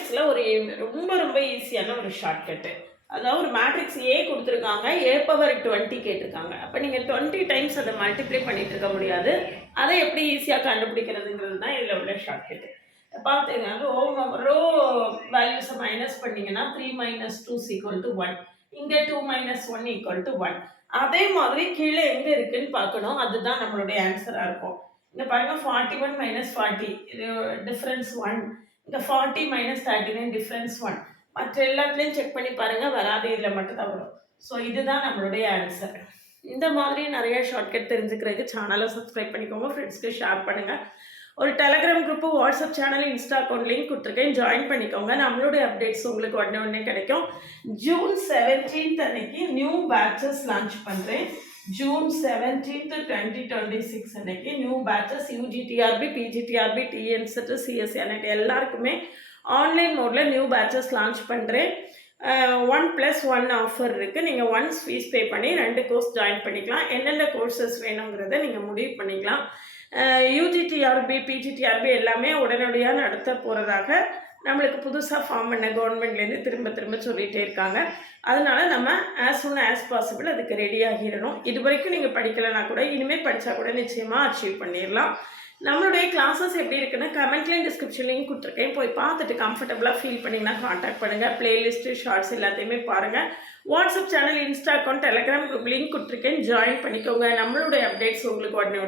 மேட்ரிக்ஸில் ஒரு ரொம்ப ரொம்ப ஈஸியான ஒரு ஷார்ட்கட்டு. அதாவது ஒரு மேட்ரிக்ஸ் ஏ கொடுத்துருக்காங்க, ஏ பவர் 20 கேட்டிருக்காங்க. அப்போ நீங்கள் 20 டைம்ஸ் அதை மல்டிப்ளை பண்ணிட்டு இருக்க முடியாது. அதை எப்படி ஈஸியாக கண்டுபிடிக்கிறதுங்கிறது தான் இதில் உள்ள ஷார்ட்கட்டு. பார்த்தீங்கன்னா ரோ வேல்யூஸை மைனஸ் பண்ணிங்கன்னா 3 - 2 = 1. இங்கே 2 - 1 = 1. அதே மாதிரி கீழே எங்கே இருக்குன்னு பார்க்கணும். அதுதான் நம்மளுடைய ஆன்சராக இருக்கும். இங்கே பாருங்கள் 41 - 40 டிஃப்ரென்ஸ் 1. இங்கே 40 - 39 டிஃப்ரென்ஸ் 1. மற்ற எல்லாத்துலேயும் செக் பண்ணி பாருங்கள், வராது, இதில் மட்டும்தான் வரும். ஸோ இதுதான் நம்மளுடைய ஆன்சர். இந்த மாதிரி நிறைய ஷார்ட்கட் தெரிஞ்சுக்கிறதுக்கு சேனலை சப்ஸ்கிரைப் பண்ணிக்கோங்க, ஃப்ரெண்ட்ஸ்க்கு ஷேர் பண்ணுங்கள். ஒரு Telegram group, WhatsApp channel, Insta account link கொடுத்துருக்கேன், ஜாயின் பண்ணிக்கோங்க. நம்மளுடைய அப்டேட்ஸ் உங்களுக்கு உடனே கிடைக்கும். ஜூன் 17 அன்னைக்கு நியூ பேட்சஸ் லான்ச் பண்ணுறேன். ஜூன் 17, 2026 அன்னைக்கு new patches UGTRB, PGTRB, TNSET, CSE அன்னைக்கு எல்லாருக்குமே ஆன்லைன் மோடில் நியூ பேட்சஸ் லான்ச் பண்ணுறேன். 1+1 ஆஃபர் இருக்குது. நீங்கள் ஒன்ஸ் ஃபீஸ் பே பண்ணி 2 கோர்ஸ் ஜாயின் பண்ணிக்கலாம். என்னென்ன கோர்சஸ் வேணுங்கிறத நீங்கள் முடிவு பண்ணிக்கலாம். UGTRB, PGTRB எல்லாமே உடனடியாக நடத்த போகிறதாக நம்மளுக்கு புதுசாக ஃபார்ம் பண்ண கவர்மெண்ட்லேருந்து திரும்ப சொல்லிகிட்டே இருக்காங்க. அதனால் நம்ம ஆஸ் சூன் ஆஸ் பாசிபிள் அதுக்கு ரெடி ஆகிடணும். இது வரைக்கும் நீங்கள் படிக்கலைன்னா கூட இனிமேல் படித்தா கூட நிச்சயமாக அச்சீவ் பண்ணிடலாம். நம்மளுடைய கிளாஸஸ் எப்படி இருக்குன்னா கமெண்ட்லேயும் டிஸ்கிரிப்ஷன்லேயும் கொடுத்துருக்கேன். போய் பார்த்துட்டு கம்ஃபர்டபுளாக ஃபீல் பண்ணிங்கன்னா காண்டாக்ட் பண்ணுங்கள். பிளேலிஸ்ட்டு, ஷார்ட்ஸ் எல்லாத்தையுமே பாருங்கள். WhatsApp channel, Insta account, Telegram group link கொடுத்துருக்கேன், ஜாயின் பண்ணிக்கோங்க. நம்மளுடைய அப்டேட்ஸ் உங்களுக்கு உடனே